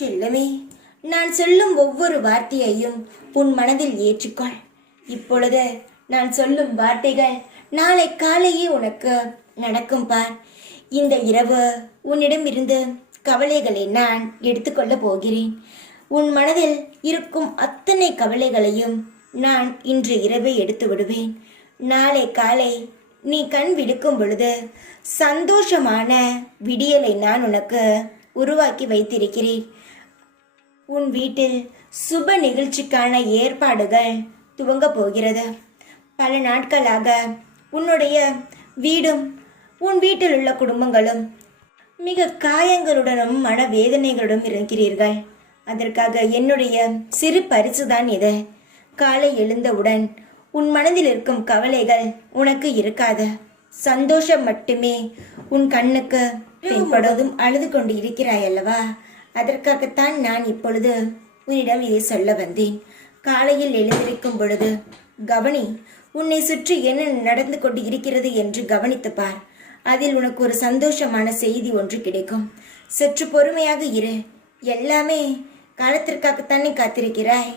செல்லமே, நான் சொல்லும் ஒவ்வொரு வார்த்தையையும் உன் மனதில் ஏற்றுக்கொள். இப்பொழுது நான் சொல்லும் வார்த்தைகள் நாளை காலையே உனக்கு நடக்கும் பார். இந்த இரவு உன்னிடமிருந்து கவலைகளை நான் எடுத்துக்கொள்ளப் போகிறேன். உன் மனதில் இருக்கும் அத்தனை கவலைகளையும் நான் இன்று இரவே எடுத்து விடுவேன். நாளை காலை நீ கண் விழிக்கும் பொழுது சந்தோஷமான விடியலை நான் உனக்கு உருவாக்கி வைத்திருக்கிறேன். உன் வீட்டில் சுப நிகழ்ச்சிக்கான ஏற்பாடுகள் துவங்க போகிறது. பல நாட்களாக உன்னுடைய வீடும் உன் வீட்டில் உள்ள குடும்பங்களும் மிக காயங்களுடனும் மனவேதனைகளுடன் இருக்கிறீர்கள். அதற்காக என்னுடைய சிறு பரிசுதான் இது. காலை எழுந்தவுடன் உன் மனதில் இருக்கும் கவலைகள் உனக்கு இருக்காது. சந்தோஷம் மட்டுமே உன் கண்ணுக்கு தென்படுவதும் அழுது கொண்டு இருக்கிறாய் அல்லவா? அதற்காகத்தான் நான் இப்பொழுது உன்னிடம் இதை சொல்ல வந்தேன். காலையில் எழுந்திருக்கும் பொழுது கவனி, உன்னை சுற்றி என்ன நடந்து கொண்டு இருக்கிறது என்று கவனித்து பார். அதில் உனக்கு ஒரு சந்தோஷமான செய்தி ஒன்று கிடைக்கும். சற்று பொறுமையாக இரு. எல்லாமே காலத்திற்காகத்தானே காத்திருக்கிறாய்.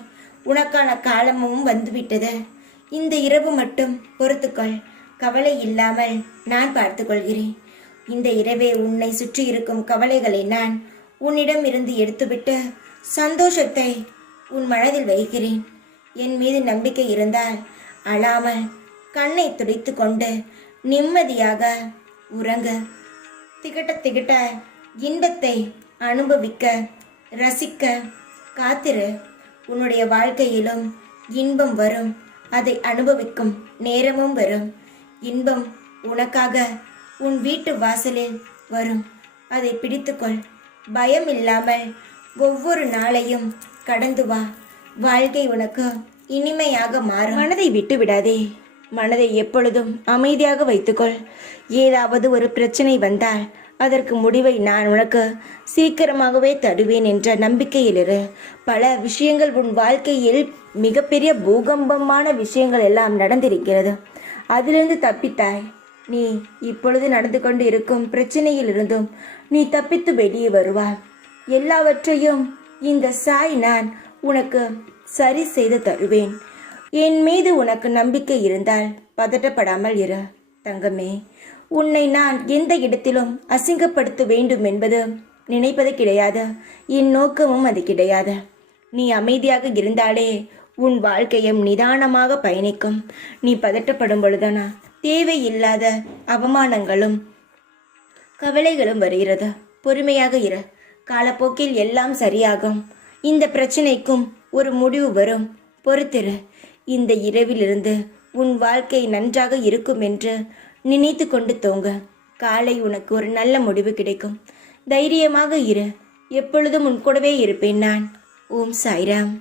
உனக்கான காலமும் வந்துவிட்டது. இந்த இரவு மட்டும் பொறுத்துக்கொள். கவலை இல்லாமல் நான் பார்த்து கொள்கிறேன். இந்த இரவே உன்னை சுற்றி இருக்கும் கவலைகளை நான் உன்னிடம் இருந்து எடுத்துவிட்டு சந்தோஷத்தை உன் மனதில் வைக்கிறேன். என் மீது நம்பிக்கை இருந்தால் அழாமல் கண்ணை துடைத்து கொண்டு நிம்மதியாக உறங்க. திகட்ட திகட்ட இன்பத்தை அனுபவிக்க ரசிக்க காத்திரு. உன்னுடைய வாழ்க்கையிலும் இன்பம் வரும். அதை அனுபவிக்கும் நேரமும் வரும். இன்பம் உனக்காக உன் வீட்டு வாசலில் வரும். அதை பிடித்துக்கொள். பயம் இல்லாமல் ஒவ்வொரு நாளையும் கடந்து வா. வாழ்க்கை உனக்கு இனிமையாக மாறும். மனதை விட்டு விடாதே. மனதை எப்பொழுதும் அமைதியாக வைத்துக்கொள். ஏதாவது ஒரு பிரச்சனை வந்தால் அதற்கு முடிவை நான் உனக்கு சீக்கிரமாகவே தருவேன் என்ற நம்பிக்கையில் இரு. பல விஷயங்கள் உன் வாழ்க்கையில் மிகப்பெரிய பூகம்பமான விஷயங்கள் எல்லாம் நடந்திருக்கிறது. அதிலிருந்து தப்பித்தாய். நீ இப்பொழுது நடந்து கொண்டு இருக்கும் பிரச்சனையில் இருந்தும் நீ தப்பித்து வெளியே வருவாய். எல்லாவற்றையும் இந்த சாய் நான் உனக்கு சரி செய்து தருவேன். என் மீது உனக்கு நம்பிக்கை இருந்தால் பதட்டப்படாமல் இரு தங்கமே. உன்னை நான் எந்த இடத்திலும் அசிங்கப்படுத்த வேண்டும் என்பது நினைப்பது கிடையாது. என் நோக்கமும் அது கிடையாது. நீ அமைதியாக இருந்தாலே உன் வாழ்க்கையும் நிதானமாக பயணிக்கும். நீ பதட்டப்படும் பொழுதானா தேவையில்லாத அவமானங்களும் கவலைகளும் வருகிறது. பொறுமையாக இரு. காலப்போக்கில் எல்லாம் சரியாகும். இந்த பிரச்சனைக்கும் ஒரு முடிவு வரும். பொறுத்திரு. இந்த இரவிலிருந்து உன் வாழ்க்கை நன்றாக இருக்கும் என்று நினைத்து கொண்டு தூங்க. காலை உனக்கு ஒரு நல்ல முடிவு கிடைக்கும். தைரியமாக இரு. எப்பொழுதும் உன் கூடவே இருப்பேன் நான். ஓம் சாய்ராம்.